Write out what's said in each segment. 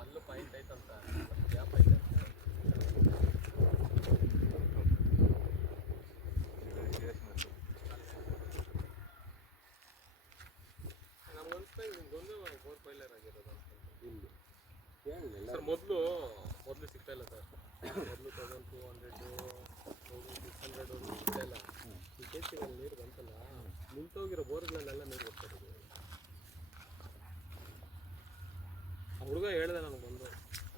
ಅಲ್ಲೂ point ಐತಂತ gap ಐತೆ ನಮ್ಗನ್ಸ್ತಾ ನಿಮ್ದೊಂದು bore ಪೈಲರ್ ಆಗಿರೋದು ಇಲ್ಲಿ ಸರ್ ಮೊದಲು ಸಿಗ್ತಾ ಇಲ್ಲ ಸರ್ ಮೊದಲು 1200 1600 ಸಿಗ್ತಾ ಇಲ್ಲ ಈ ಕೇಸಿನಲ್ಲಿ ನೀರು ಬಂತಲ್ಲ ನಿಂತೋಗಿರೋ ಬೋರ್ಗಳಲ್ಲೆಲ್ಲ ನೀರು ಬರ್ತಾ ಇರೋದು ಹುಡುಗ ಹೇಳಿದೆ ನನಗೆ ಬಂದು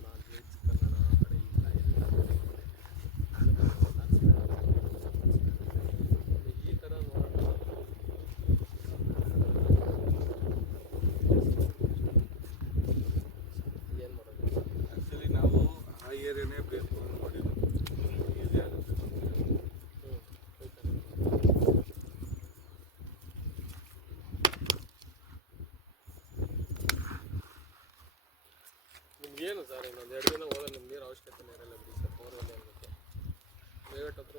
ನಾನು ಚಿಕ್ಕಣ್ಣ ಆ ಕಡೆ ಇಲ್ಲ ಈ ಥರ ನೋಡೋಣ ಏನು ಮಾಡೋದು ಆ್ಯಕ್ಚುಲಿ ನಾವು ಆ ಏರಿಯಾನೇ ಪ್ಲೇಸ್ ಮಾಡಿದ್ದು ಈಸಿ ಆಗುತ್ತೆ ಏನು ಸರ್ ಇನ್ನೊಂದು 2 ದಿನ ಹೋದ್ರೆ ನಿಮ್ಗೆ ನೀರು ಅವಶ್ಯಕತೆ ಇರಲ್ಲ ಬಿಡಿ ಸರ್ ಬೋರ್ವೆಲ್ ಅನ್ಬೇಕು ಪ್ರೈವೇಟ್ ಹತ್ರ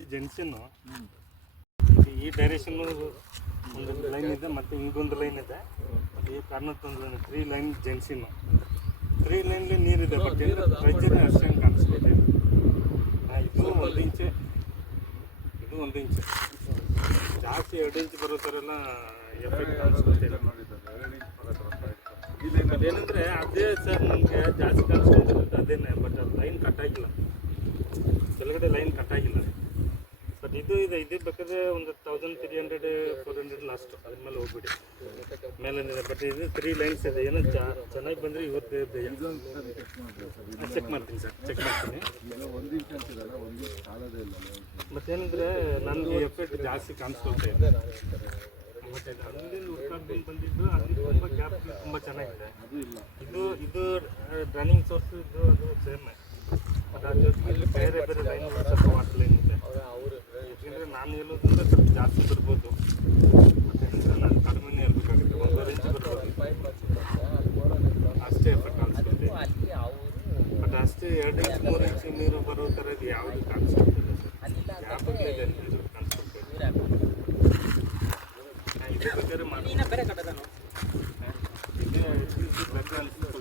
ಈ ಜಂಕ್ಷನ್ನು ಈ ಡೈರೆಕ್ಷನ್ನು ಒಂದು ಲೈನ್ ಇದೆ ಮತ್ತು ಹಿಂಗೊಂದು ಲೈನ್ ಇದೆ ಈ ಕಾರ್ನತ್ತೊಂದು ಲೈನ್ 3 ಲೈನ್ ಜಂಕ್ಷನ್ನು 3 ಲೈನ್ಲಿ ನೀರಿದೆ ಬಟ್ ಪ್ರೆಜರ್ ಅಷ್ಟೇನು ಕಾಣಿಸ್ತಿದೆ ಇದು 1 ಇಂಚು ಇದು 1 ಇಂಚು ಜಾಸ್ತಿ 2 ಇಂಚ್ ಬರೋ ಥರ ಎಲ್ಲ ಎಫೆಕ್ಟ್ ಕಾಣಿಸ್ತಿದೆ ಏನಂದರೆ ಅದೇ ಸರ್ ನಮಗೆ ಜಾಸ್ತಿ ಕಾಣಿಸ್ಕೊಂಡಿರೋದು ಅದೇನೆ ಬಟ್ ಅದು ಲೈನ್ ಕಟ್ಟಾಗಿಲ್ಲ ಕೆಳಗಡೆ ಲೈನ್ ಕಟ್ಟಾಗಿಲ್ಲ ಬಟ್ ಇದು ಬೇಕಾದ್ರೆ ಒಂದು 1300 400 ಲಾಸ್ಟ್ ಅದ್ರ ಮೇಲೆ ಹೋಗ್ಬಿಡಿ ಮೇಲಿಂದ ಬಟ್ ಇದು 3 ಲೈನ್ಸ್ ಇದೆ ಏನೋ ಚೆನ್ನಾಗಿ ಬಂದರೆ ಇವತ್ತು ಚೆಕ್ ಮಾಡ್ತೀನಿ ಸರ್ ಚೆಕ್ ಮಾಡ್ತೀನಿ ಮತ್ತೇನಂದರೆ ನನಗೆ ಎಫೆಕ್ಟ್ ಜಾಸ್ತಿ ಕಾಣಿಸ್ಕೊಳ್ತಾ ಇದೆ ಮತ್ತು ಅಲ್ಲಿಂದ ಉತ್ಕಾಡ್ಕೊಂಡು ಬಂದಿದ್ದು ಅಲ್ಲಿ ತುಂಬ ಗ್ಯಾಪ್ ತುಂಬ ಚೆನ್ನಾಗಿದೆ ಇದು ರನ್ನಿಂಗ್ ಸೋರ್ಸ್ ಇದು ಅದು ಸೇಮ್ ಬಟ್ ಅದ್ರ ಜೊತೆಗೆ ಬೇರೆ ಲೈನ್ ಸ್ವಲ್ಪ ವಾಟರ್ ಲೈನ್ ಇದೆ ಯಾಕೆಂದರೆ ನಾನು ಹೇಳೋದ್ರಿಂದ ಸ್ವಲ್ಪ ಜಾಸ್ತಿ ಬರ್ಬೋದು ಮತ್ತು ನಾನು ಕಡಿಮೆನೇ ಇರಬೇಕಾಗುತ್ತೆ 1 ಇಂಚ್ ಬರ್ಬೋದು ಅಷ್ಟೇ ಎಫೆಕ್ಟ್ ಕಾಣಿಸ್ಕೊಳ್ತೇವೆ ಬಟ್ ಅಷ್ಟೇ 2 ಇಂಚ್ 3 ಇಂಚ್ ನೀರು ಬರೋ ಥರ ಇದು ಯಾವುದು ಕಾಣಿಸ್ಕೊಳ್ತಿಲ್ಲ ಸರ್ ಗ್ಯಾಪಲ್ಲೇ ಇದೆ ನೀರು ಕಾಣಿಸ್ಕೊಳ್ತೇವೆ ಇದು ಬೇಕಾದ್ರೆ ಮಾಡಿ ಇದು ಅನಿಸುತ್ತೆ